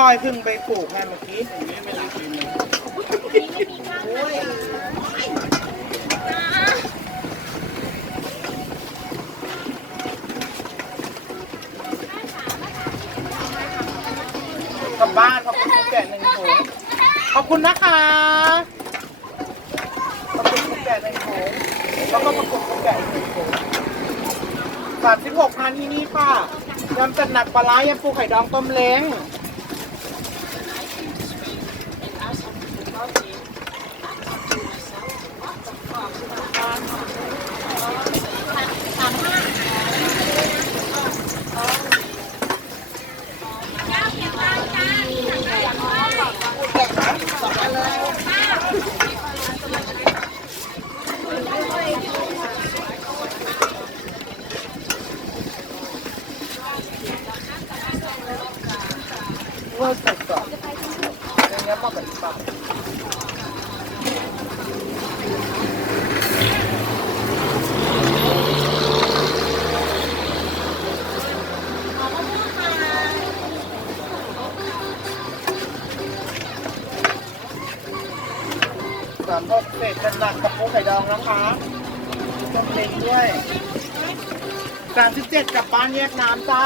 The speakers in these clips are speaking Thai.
พลอยเพิ่งไปปลูกให้เมื่อกี้นี้ไม่ได้กินเลยกลับบ้านขอบคุณคุณแก่หนึ่งถุงขอบคุณนะคะขอบคุณคุณแก่หนึ่งถุงแล้วก็ขอบคุณคุณแก่หนึ่งถุงสามสิบหกพันที่นี่ค่ะยำจัดหนักปลาร้ายำปูไข่ดองต้มเล้ง เวอร์สดสดอย่างเงี้ยเหมาะกับอีกป่า สามหกเศษจัดหนักกับปูไข่ดองนะคะต้มเล้งด้วยสามสิบเจ็ดกลับบ้านแยกน้ำจ้า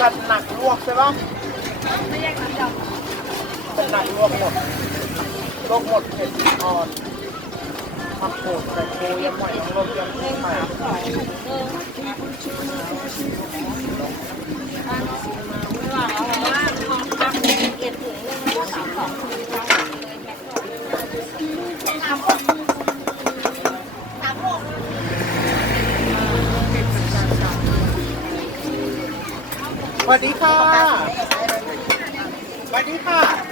จัดหนักลวกใช่ปะไม่แยกน้ำดำจัดหนักลวกหมด ลวกหมดเผ็ดอ่อนผักโขดใส่โคยำหอยนางรมยำไข่สวัสดีค่ะ สวัสดีค่ะ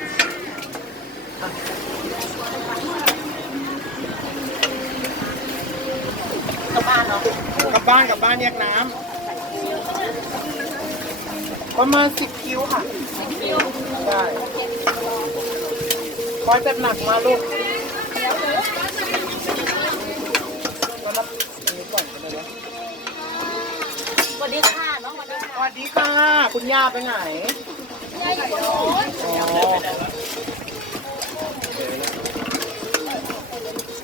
กลับบ้านกลับบ้านแยกน้ำประมาณสิบคิวค่ะได้คอยจัดหนักมาลูกมารับนี้ก่อนกันเลยนะสวัสดีค่ะน้องสวัสดีสค่ะวัสดีค่ะ คุณย่าไปไหนยาอยู่โน้น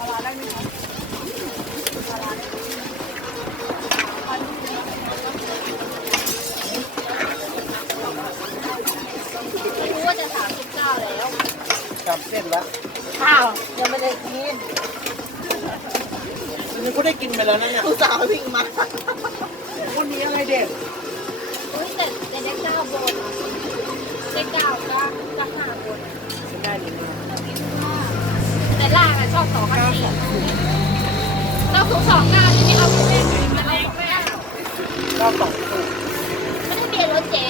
อ๋อ ไม่รู้ว่าจะสามสิบเก้าแล้ว จำเส้นแล้ว ข้าวยังไม่ได้กิน ทีนี้ก็ได้กินไป แล้วนะเนี่ยผู้สาววิ่งมาวันนี้อะไรเด็ดเฮ้ยแต่แต่ได้เก้าบนอะได้เก้าก็ก็ห้าบนฉันได้ดีมากแต่ล่างอะชอบสองกับสี่เราถูกสองเก้าที่ไม่เอาไปเล่นไหนมันเอาสองเก้ารอบสองสูตรไม่ได้เปลี่ยนรถเจ๊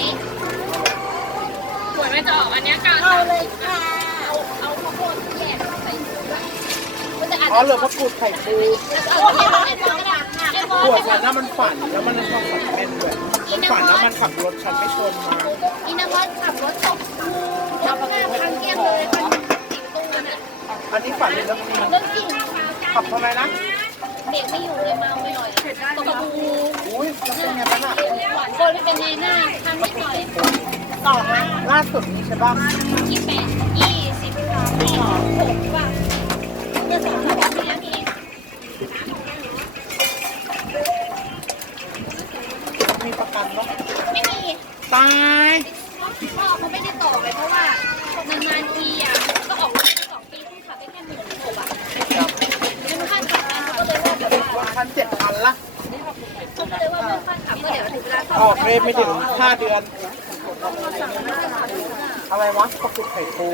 หวยไม่จะออกอันเนี้ยกลางเอาเลยค่ะเอาเอาข้าวโพดแยกใส่ถุงด้วยมันจะ อ๋อเหลือมะกรูดไข่ปูปวดไอ้บอฉันนะมันฝันแล้วมันชอบขับแม่นด้วยมันฝันแล้วมันขับรถฉันไม่ชนมาอินวัตขับรถตกยับหน้าพังเกี้ยงเลยมันติดตู้น่ะอันนี้ฝันเรื่องจริงเรื่องจริงขับทำไมนะเบรกไม่อยู่เลยเมาไม่หน่อยตกคูอุ้ยเป็นไงบ้างอะโกนเป็นไงหน้าทำนิดหน่อยต่อนะล่าสุดนี้ใช่ป่ะยี่แปดยี่สิบสามสองหกว่าเมื่อสองสามวันที่แล้วนี่เอง มีประกันเนาะ ไม่มี ตาย พ่อเขาไม่ได้ต่อไปเพราะว่านานๆทีอะก็ออกรถสองปีเพิ่งขับได้แค่หมื่นหกอะ ครับ ไม่รู้ค่าขับมันก็เลยว่าแบบว่า วันพันเจ็ดพันละ เขาก็เลยว่าไม่ค่อยขับก็เดี๋ยวถึงเวลา ออกเลยไม่ถึง ห้าเดือน อะไรวะมะกรูดไข่ปู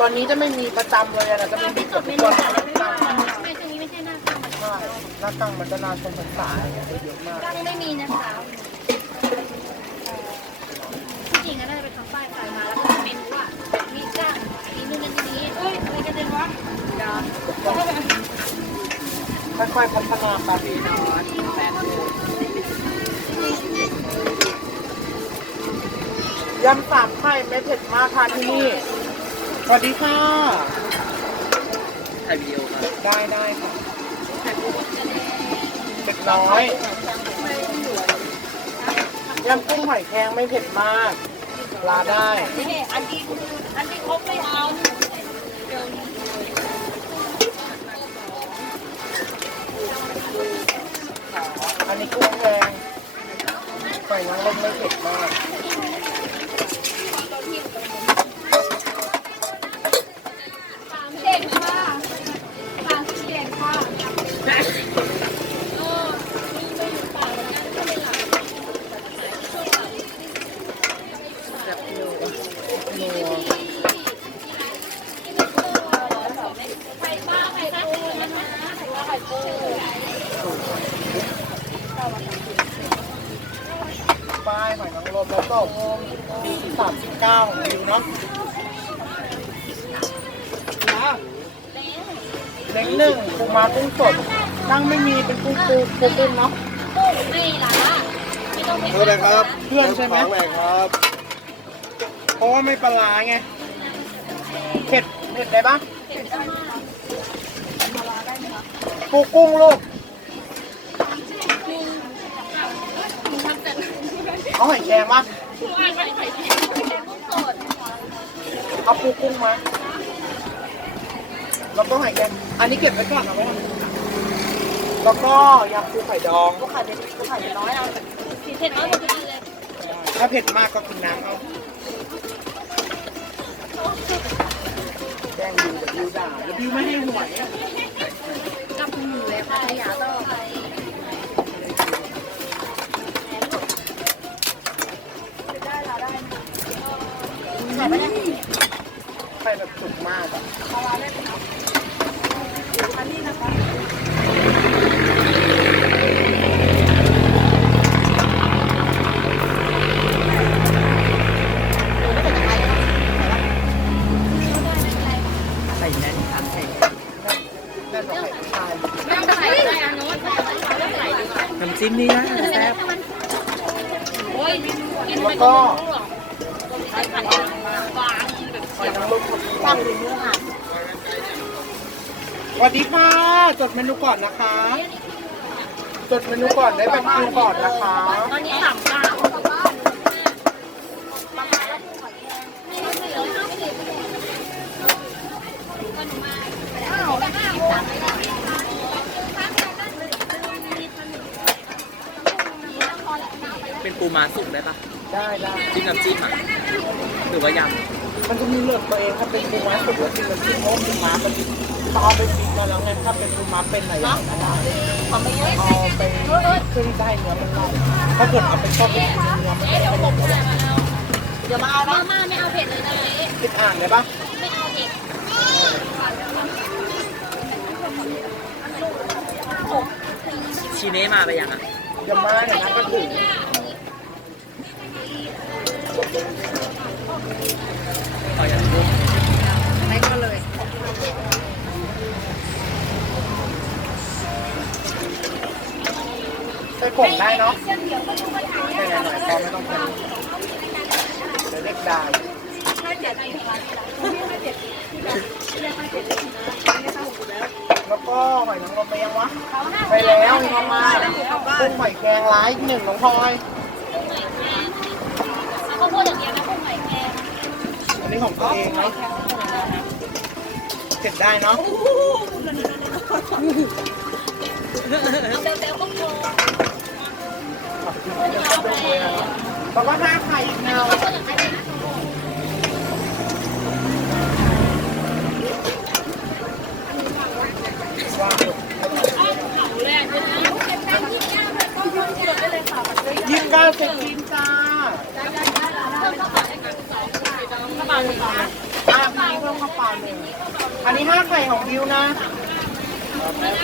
ตอนนี้จะไม่มีประจำเลยอะนะจะไม่มีเกือบทุกวันตั้งไม่ตรงนี้ไม่ใช่หน้าตั้งมันใช่หน้าตั้งมันจะนานชมภาษาอย่างเงี้ยเยอะมากตั้งไม่มีนะคะที่จริงก็น่าจะเป็นทางป้ายขายมาแล้วก็เป็นว่ามีจ้างมีนู่นนั่นนี่เอ้ยอะไรกันเด่นวะ ค่อยพัฒนาไปยำสามไข่ไม่เผ็ดมากทานที่นี่ สวัสดีค่ะถ่ายวิดีโอครับได้ได้ค่ะเผ็ดน้อยยำกุ้งหอยแครงไม่เผ็ดมาก ลาได้ อันนี้อันนี้เขาไม่เอา อันนี้กุ้งแดงไข่นางรมไม่เผ็ดมาก มแล้วก็สามสิบเก้าของวิวเนาะเล้งหนึ่งปูม้ากุ้งสดตั้งไม่มีเป็นกุ้งปูปูกุ้งเนาะปูไม่ละไม่ต้องไปเท่าไหรครับเพื่อนใช่ไหมขงแหวกครับเพราะว่าไม่ปลาร้าไงเผ็ดเผ็ดได้ปะปูกุ้งลูก เอาหอยแครงปะเอาปูกุ้งมาแล้วก็หอยแครงอันนี้เก็บไว้ก่อนเอาไว้ทำแล้วก็ยำปูไข่ดองไข่เป็นไข่เป็นน้อยเอาสีเผ็ดน้อยหมดเลยถ้าเผ็ดมากก็กินน้ำเอาแจ้งดิวเดี๋ยวดิวด่าเดี๋ยวดิวไม่ให้หวยกับหมูเลยค่ะอย่าต้องไป ใส่แบบสุกมากอะใส่แน่นครับใส่แน่นกว่าไข่ผู้ชาย ไม่ต้องใส่ได้อันนู้นใส่ใส่ดีกว่า น้ำจิ้มนี่นะแซ่บ โอ้ยกิน แล้ ไป ว ก็ ก็ ใส่ผัดบางแบบ หอยนางรมตั้งในเนื้อหัน สวัสดีค่ะ จดเมนูก่อนนะคะ จดเมนูก่อนได้แบบคิวก่อนนะคะ ตอนนี้สามเก้าเป็นปูม้าสุกได้ปะ ได้ได้จิ้มน้ำจิ้มอะหรือว่ายมันจะมีเลือกตัวเองถ้าเป็นปูม้าสุกแล้วกินน้ำจิ้มเพราะว่าปูม้ามันต้องเอาไปฟิกมาแล้วไงถ้าเป็นปูม้าเป็นอะไรอย่างเงี้ยได้ทำไม่เยอะเอาไปขึ้นได้เนื้อมันเน่าถ้าเกิดเอาไปทอดเป็นเนื้อมันเดี๋ยวผมจะจะมาเอาเดี๋ยวมาเอามาม่าไม่เอาเผ็ดเลยนะเจ๊คิดอ่างได้ปะไม่เอาเผ็ดำชีเน่มาไปยังอะอย่ามาเดี๋ยวนะก็ถึงขออย่างนี้ ไปก็เลยใส่ผงได้เนาะใส่หน่อยหน่อยพอไม่ต้องใส่เดี๋ยวเด็กได้แล้วก็หอยนางรมไปยังวะ ไปแล้วน้องมากุ้งหอยแครงร้ายหนึ่งน้องพลอย พูดอย่างเงี้ยนะพวกใหม่แกอันนี้ของตัวเองเนาะเก็บได้เนาะเอาเบลเบลก็โกงแล้วก็ห้าไข่อีกเนาเขาพูดอย่างไรนะว่าแรกเลยนะเก็บแป้งยี่สิบเก้าเลยก็โดนเก็บได้เลยค่ะยี่สิบเก้าสิบกินจ้า เพิ่มข้าวเปล่าได้กันสอง ข้าเล่าหนึ่งนะอะพี่เพิ่มข้าวเปล่าหนึ่งอันนี้ห้าไข่ของบิวนะ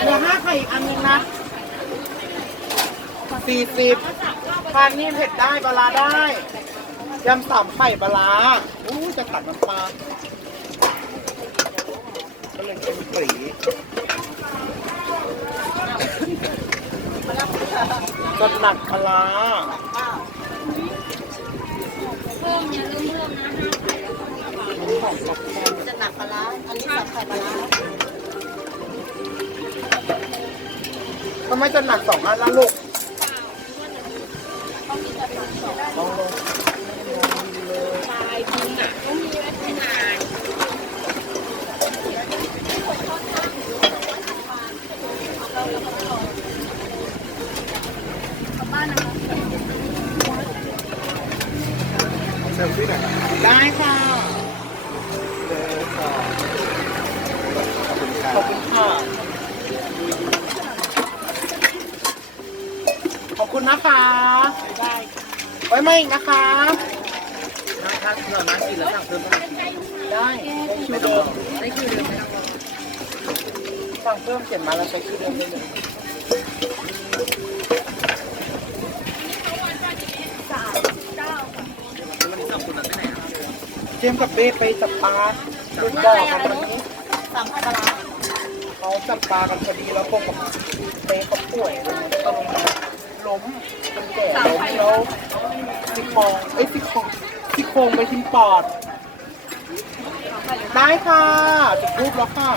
เหลือห้าไข่อีกอันนึงนะสี่สิบทานนี่เผ็ดได้ปลาได้ยำสามไข่ปลาร้าอู้จะตัดน้ำปลาก็เลยเป็นปรีจัดหนักปลาร้าพิ่มอย่าลืมเพิ่มนะ จะหนักปลาร้าอันนี้สับไข่ปลาร้าทำไมจะหนักสองอันละลูกต้องลง ลายจริงอะต้องมีไว้ให้นาน เซลฟี่หน่อยได้ค่ะเดินต่อขอบคุณค่ะ ขอบคุณ นะคะได้ไว้มาอีกนะคะถ้าถ้าเรามากินแล้วสั่งเพิ่มต้องกินได้คิวเดิมได้คิวเดิมไม่ต้องรอสั่งเพิ่มเขียนมาแล้วใช้คิวเดิมได้เลยวันนี้สองคนนั้นไปไหนอะเจมส์กับเบ้ไปจับปลาดูบ่อกันวันนี้สามไข่ปลาร้าเขาจับปลากันพอดีแล้วพวกกับเบ้เขาป่วยเลยตรงล้ มเป็นแก่ล้มแล้วซี่โครงเอ้ยซี่โครงซี่โครงไปทิ้งปอด ได้ค่ะจุดรูปแล้วค่ะ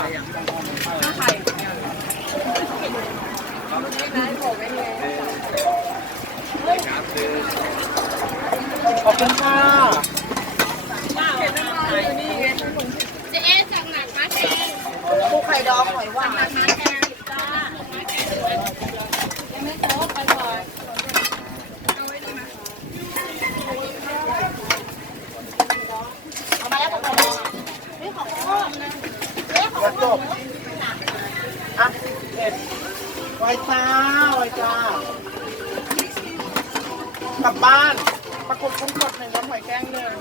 อบคุณค่ะ เจ๊จากหนักมาแทน ปูไข่ดองหอยหวาน หนักมาแทนจ้ายังไม่ครบไปก่อน เอามาแล้วของเรานี่ของพ่อนะนี่ของ แล้วจ พ่อบ อะเอ็ ดไวจ้าไวจ้ากลับบ้าน ประกบกุ้งสดหนึ่งน้ำหอยแกงหนึ่ง